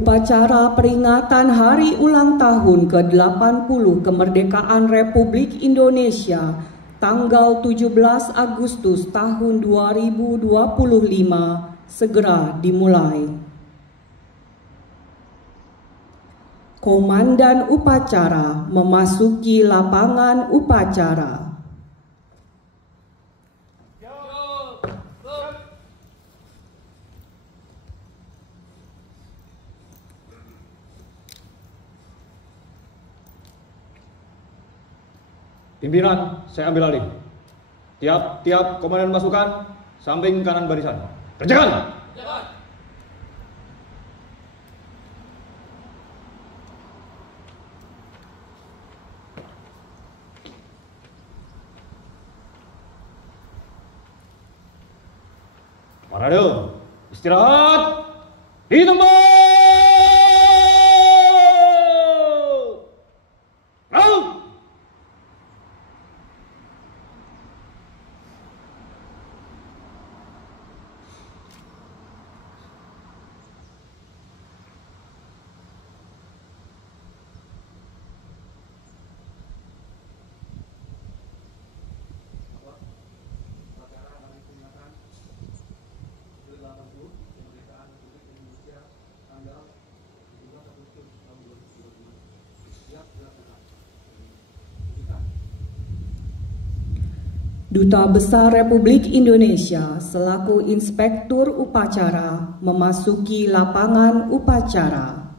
Upacara peringatan Hari Ulang Tahun ke-80 Kemerdekaan Republik Indonesia tanggal 17 Agustus tahun 2025 segera dimulai. Komandan upacara memasuki lapangan upacara. Pimpinan, saya ambil alih. Tiap komandan pasukan, samping kanan barisan. Kerjakan! Parade, istirahat, di tempat! Duta Besar Republik Indonesia selaku Inspektur Upacara memasuki lapangan upacara.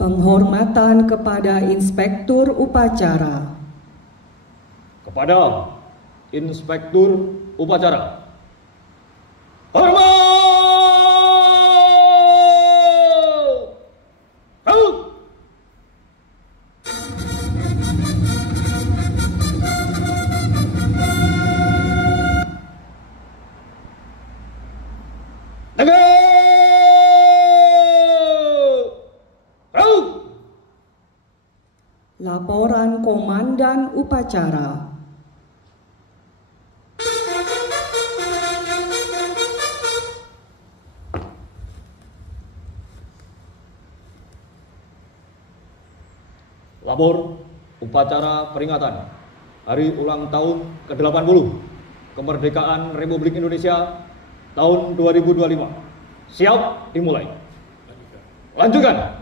Penghormatan kepada Inspektur Upacara. Kepada Inspektur Upacara. Hormat! Laporan Komandan Upacara. Lapor upacara peringatan Hari Ulang Tahun ke-80 Kemerdekaan Republik Indonesia tahun 2025. Siap dimulai. Lanjutkan.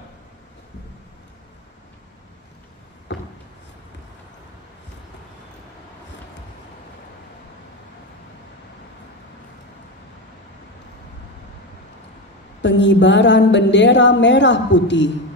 Pengibaran bendera merah putih.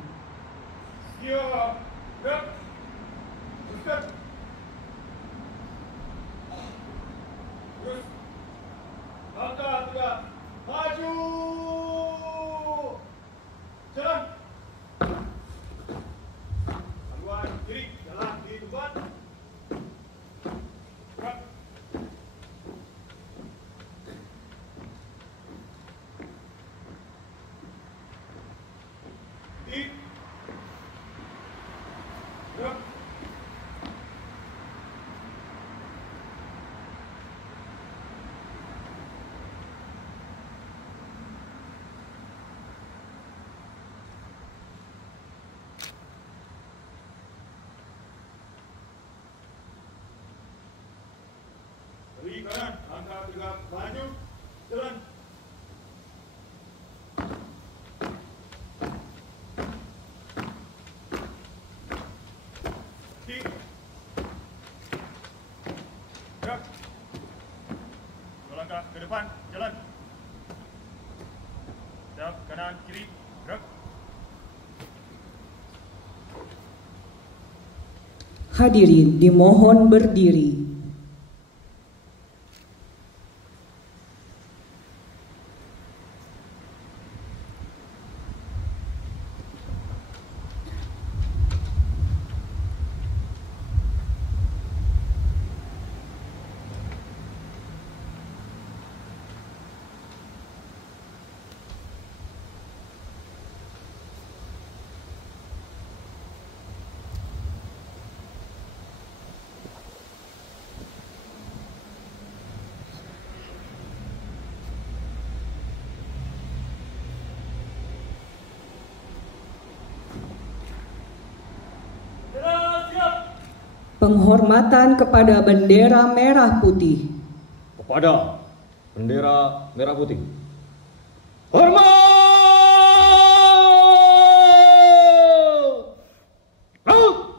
Kiri kanan, langkah tegak maju, jalan. Kiri. Gerak. Dua langkah ke depan, jalan. Siap, kanan, kiri, gerak. Hadirin dimohon berdiri. Penghormatan kepada bendera merah putih. Kepada bendera merah putih. Hormat! Out!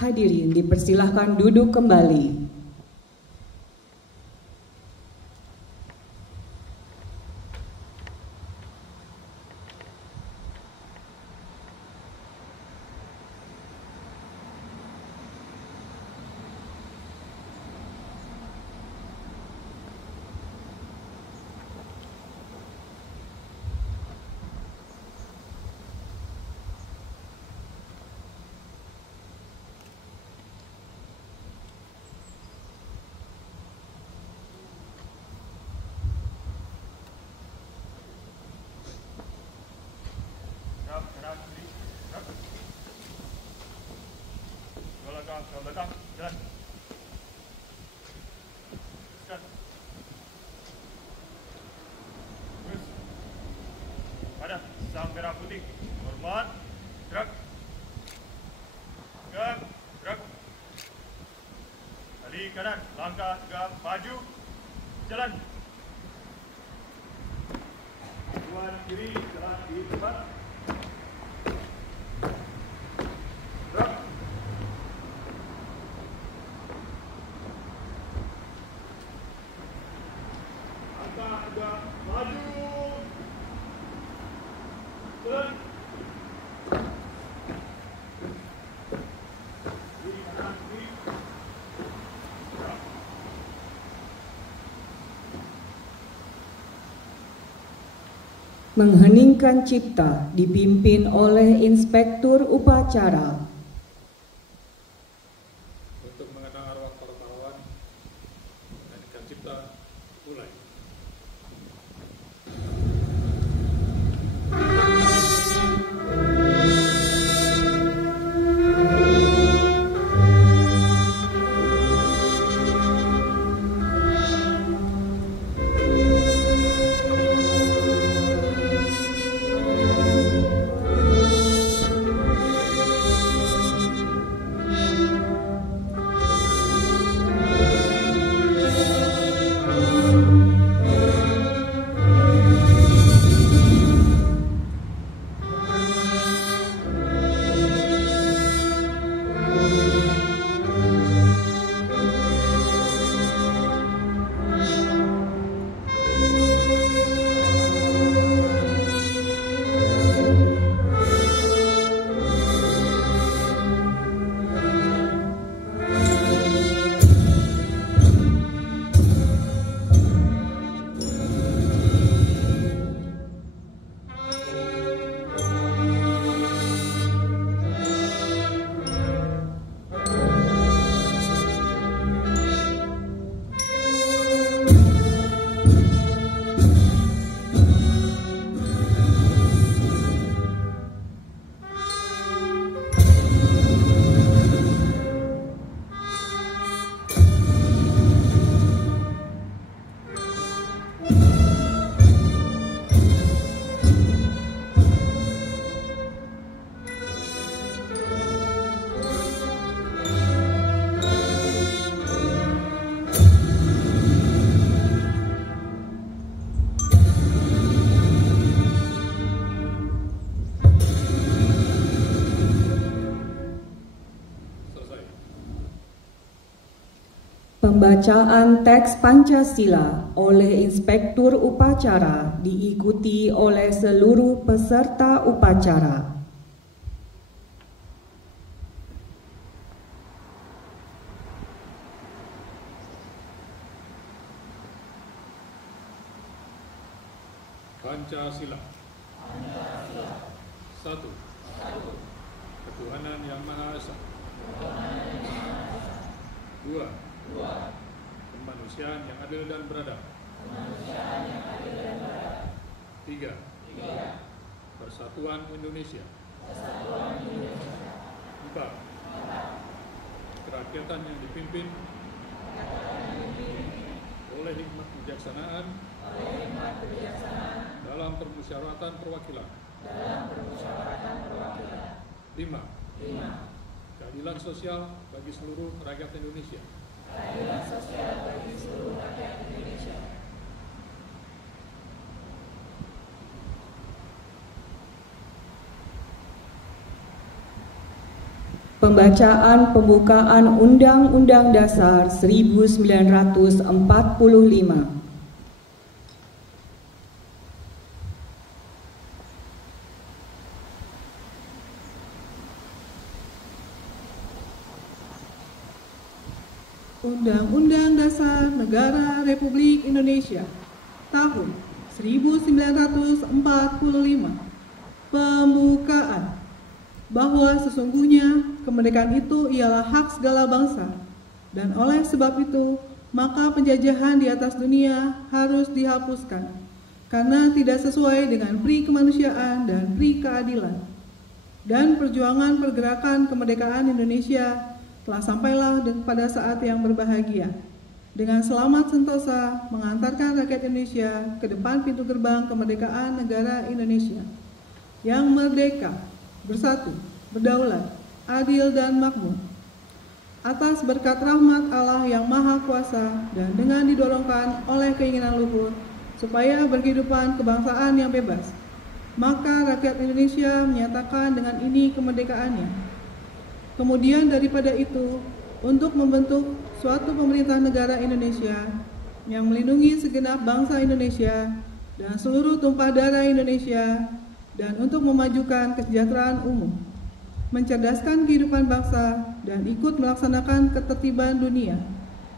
Hadirin dipersilahkan duduk kembali. Ke belakang, jalan. Teruskan. Terus. Pada sang merah putih. Hormat. Gerak. Gerak. Gerak. Kali kanan. Langkah tegak. Maju. Jalan. Tuan kiri. Jalan di depan. Mengheningkan cipta dipimpin oleh Inspektur Upacara. Untuk mengenang arwah para pahlawan, mengheningkan cipta mulai. Pembacaan teks Pancasila oleh Inspektur Upacara diikuti oleh seluruh peserta upacara. Pancasila. Satu. Ketuhanan Yang Maha Esa. Dua. Kemanusiaan yang adil dan beradab. Tiga. Persatuan Indonesia. Empat. Kerakyatan yang dipimpin oleh hikmat kebijaksanaan dalam permusyawaratan perwakilan. 5. Keadilan sosial bagi seluruh rakyat Indonesia. Pembacaan pembukaan Undang-Undang Dasar 1945. Undang-Undang Dasar Negara Republik Indonesia tahun 1945. Pembukaan. Bahwa sesungguhnya kemerdekaan itu ialah hak segala bangsa, dan oleh sebab itu maka penjajahan di atas dunia harus dihapuskan karena tidak sesuai dengan pri kemanusiaan dan pri keadilan. Dan perjuangan pergerakan kemerdekaan Indonesia telah sampailah pada saat yang berbahagia, dengan selamat sentosa mengantarkan rakyat Indonesia ke depan pintu gerbang kemerdekaan negara Indonesia yang merdeka, bersatu, berdaulat, adil dan makmur. Atas berkat rahmat Allah yang Maha Kuasa dan dengan didorongkan oleh keinginan luhur supaya berkehidupan kebangsaan yang bebas, maka rakyat Indonesia menyatakan dengan ini kemerdekaannya. Kemudian daripada itu, untuk membentuk suatu pemerintah negara Indonesia yang melindungi segenap bangsa Indonesia dan seluruh tumpah darah Indonesia, dan untuk memajukan kesejahteraan umum, mencerdaskan kehidupan bangsa, dan ikut melaksanakan ketertiban dunia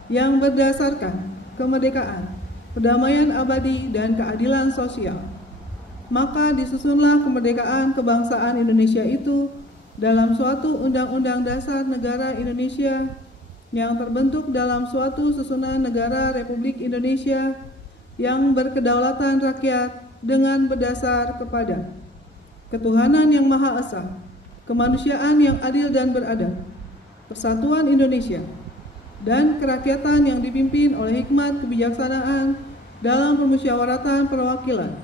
yang berdasarkan kemerdekaan, perdamaian abadi, dan keadilan sosial. Maka disusunlah kemerdekaan kebangsaan Indonesia itu dalam suatu Undang-Undang Dasar Negara Indonesia yang terbentuk dalam suatu susunan negara Republik Indonesia yang berkedaulatan rakyat dengan berdasar kepada ketuhanan yang Maha Esa, kemanusiaan yang adil dan beradab, persatuan Indonesia, dan kerakyatan yang dipimpin oleh hikmat kebijaksanaan dalam permusyawaratan perwakilan,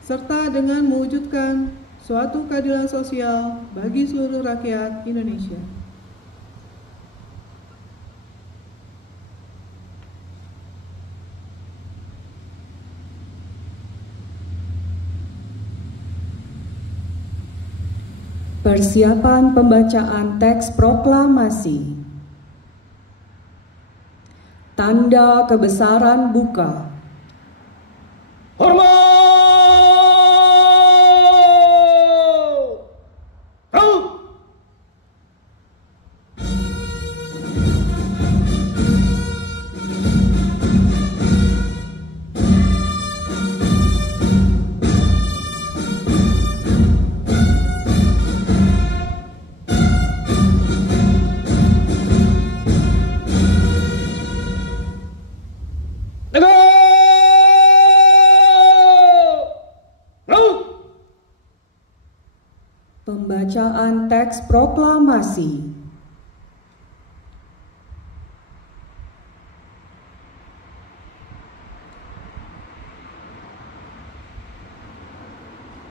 serta dengan mewujudkan suatu keadilan sosial bagi seluruh rakyat Indonesia. Persiapan pembacaan teks proklamasi. Tanda kebesaran buka. Hormat! Pembacaan teks proklamasi.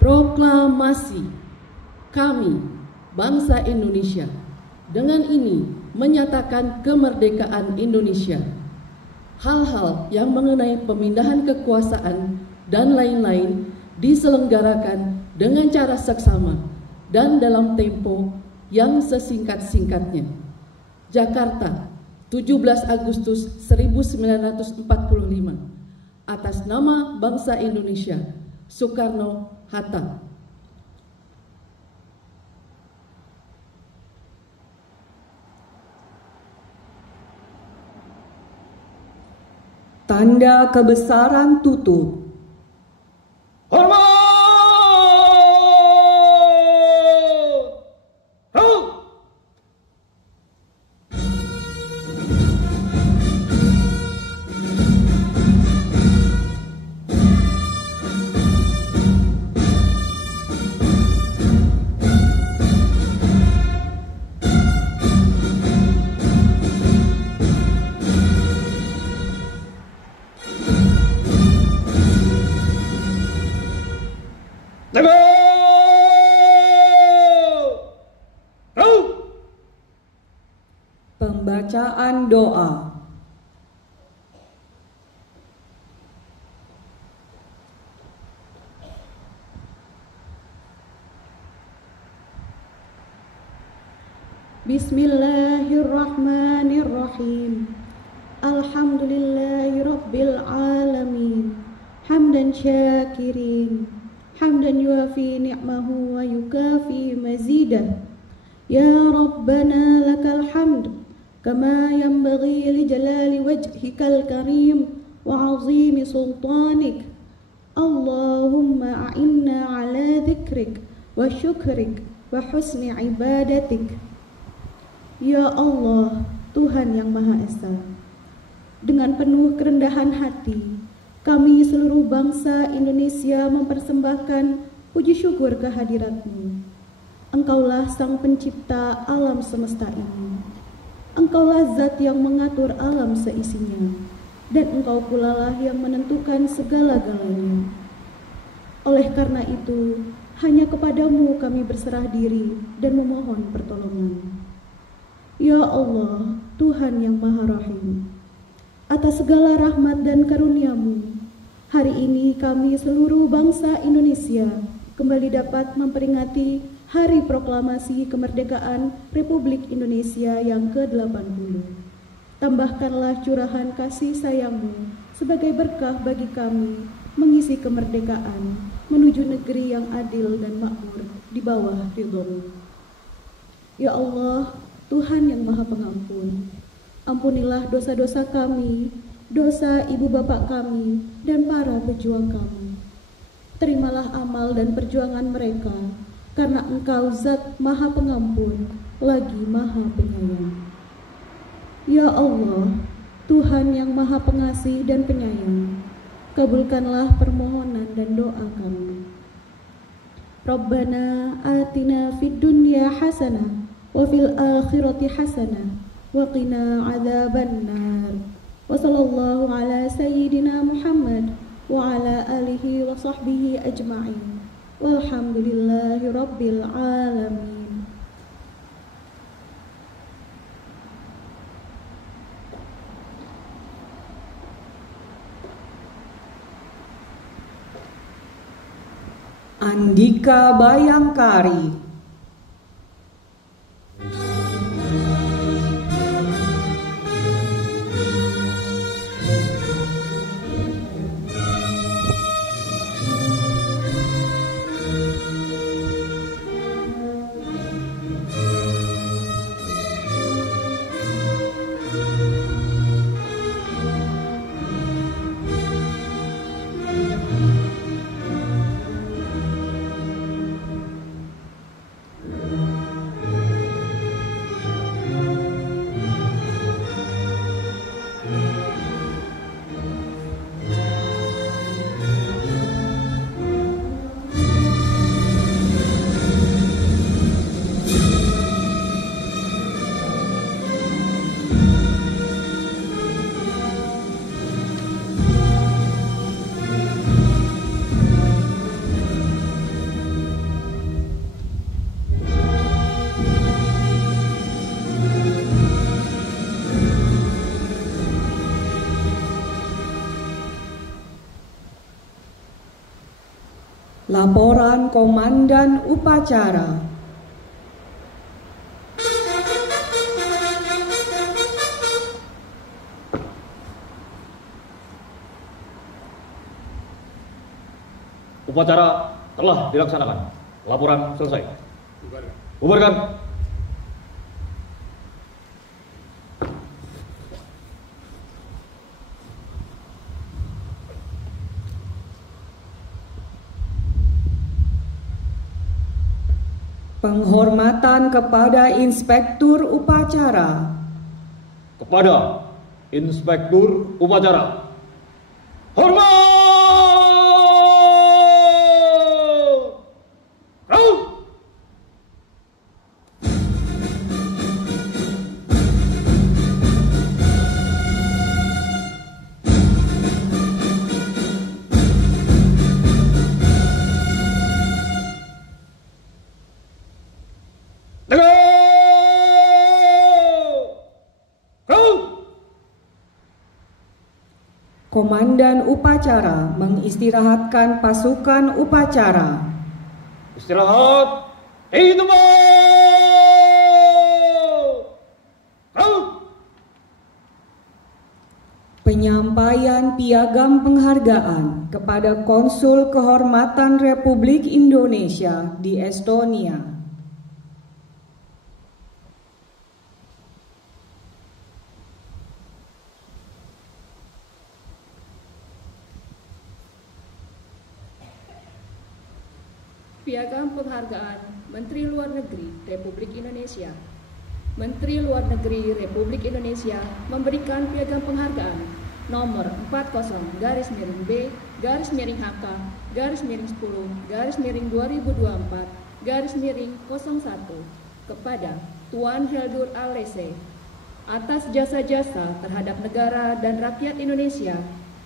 Proklamasi. Kami, bangsa Indonesia, dengan ini menyatakan kemerdekaan Indonesia. Hal-hal yang mengenai pemindahan kekuasaan dan lain-lain diselenggarakan dengan cara seksama dan dalam tempo yang sesingkat-singkatnya. Jakarta, 17 Agustus 1945 atas nama bangsa Indonesia, Soekarno-Hatta. Tanda kebesaran tutup. Hormat! Halt! Pembacaan doa. Bismillahirrahmanirrahim. Alhamdulillahi rabbil alamin. Hamdan syakirin. Hamdan yuafi ni'mahu wa yukafi mazidah. Ya Rabbana lakal hamd kama yanbaghi li jalali wajhikal karim wa azimi sultanik. Allahumma a'inna ala dhikrik wa syukrik wa husni ibadatik. Ya Allah, Tuhan yang Maha Esa, dengan penuh kerendahan hati kami seluruh bangsa Indonesia mempersembahkan puji syukur kehadirat-Mu. Engkaulah Sang Pencipta alam semesta ini. Engkaulah Zat yang mengatur alam seisinya, dan Engkau pula lah yang menentukan segala-galanya. Oleh karena itu, hanya kepadamu kami berserah diri dan memohon pertolongan. Ya Allah, Tuhan yang Maha Rahim, atas segala rahmat dan karunia-Mu, hari ini kami seluruh bangsa Indonesia kembali dapat memperingati Hari Proklamasi Kemerdekaan Republik Indonesia yang ke-80. Tambahkanlah curahan kasih sayang-Mu sebagai berkah bagi kami mengisi kemerdekaan menuju negeri yang adil dan makmur di bawah ridho-Mu. Ya Allah, Tuhan yang Maha Pengampun, ampunilah dosa-dosa kami, dosa ibu bapak kami, dan para pejuang kami. Terimalah amal dan perjuangan mereka, karena Engkau Zat Maha Pengampun, lagi Maha Penyayang. Ya Allah, Tuhan yang Maha Pengasih dan Penyayang, kabulkanlah permohonan dan doa kami. Rabbana atina fid dunya hasanah wa fil akhirati hasanah wa qina adzabannar. Wa sallallahu ala sayyidina Muhammad wa ala alihi wa sahbihi ajma'in. Walhamdulillahi rabbil alamin. Andika Bayangkari. Laporan Komandan Upacara. Upacara telah dilaksanakan. Laporan selesai. Bubarkan. Bubarkan. Penghormatan kepada Inspektur Upacara. Kepada Inspektur Upacara. Hormat! Raut! Komandan upacara mengistirahatkan pasukan upacara. Istirahat. Di tempat. Raut. Penyampaian piagam penghargaan kepada Konsul Kehormatan Republik Indonesia di Estonia. Piagam penghargaan Menteri Luar Negeri Republik Indonesia. Menteri Luar Negeri Republik Indonesia memberikan piagam penghargaan nomor 40-B-10-10-2024-01 kepada Tuan Heldur Alese atas jasa-jasa terhadap negara dan rakyat Indonesia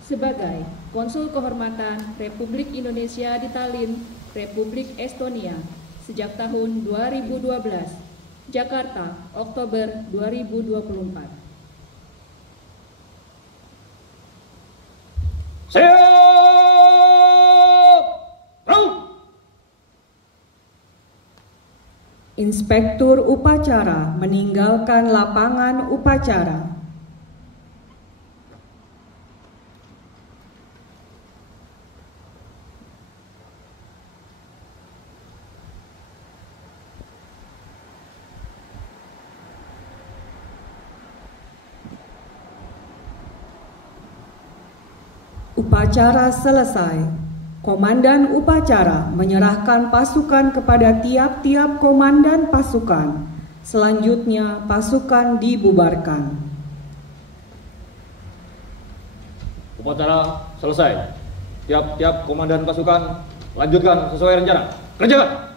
sebagai Konsul Kehormatan Republik Indonesia di Tallinn, Republik Estonia sejak tahun 2012, Jakarta, Oktober 2024. Siap! Raut! Inspektur Upacara meninggalkan lapangan upacara. Upacara selesai. Komandan upacara menyerahkan pasukan kepada tiap-tiap komandan pasukan. Selanjutnya pasukan dibubarkan. Upacara selesai. Tiap-tiap komandan pasukan lanjutkan sesuai rencana. Kerjakan!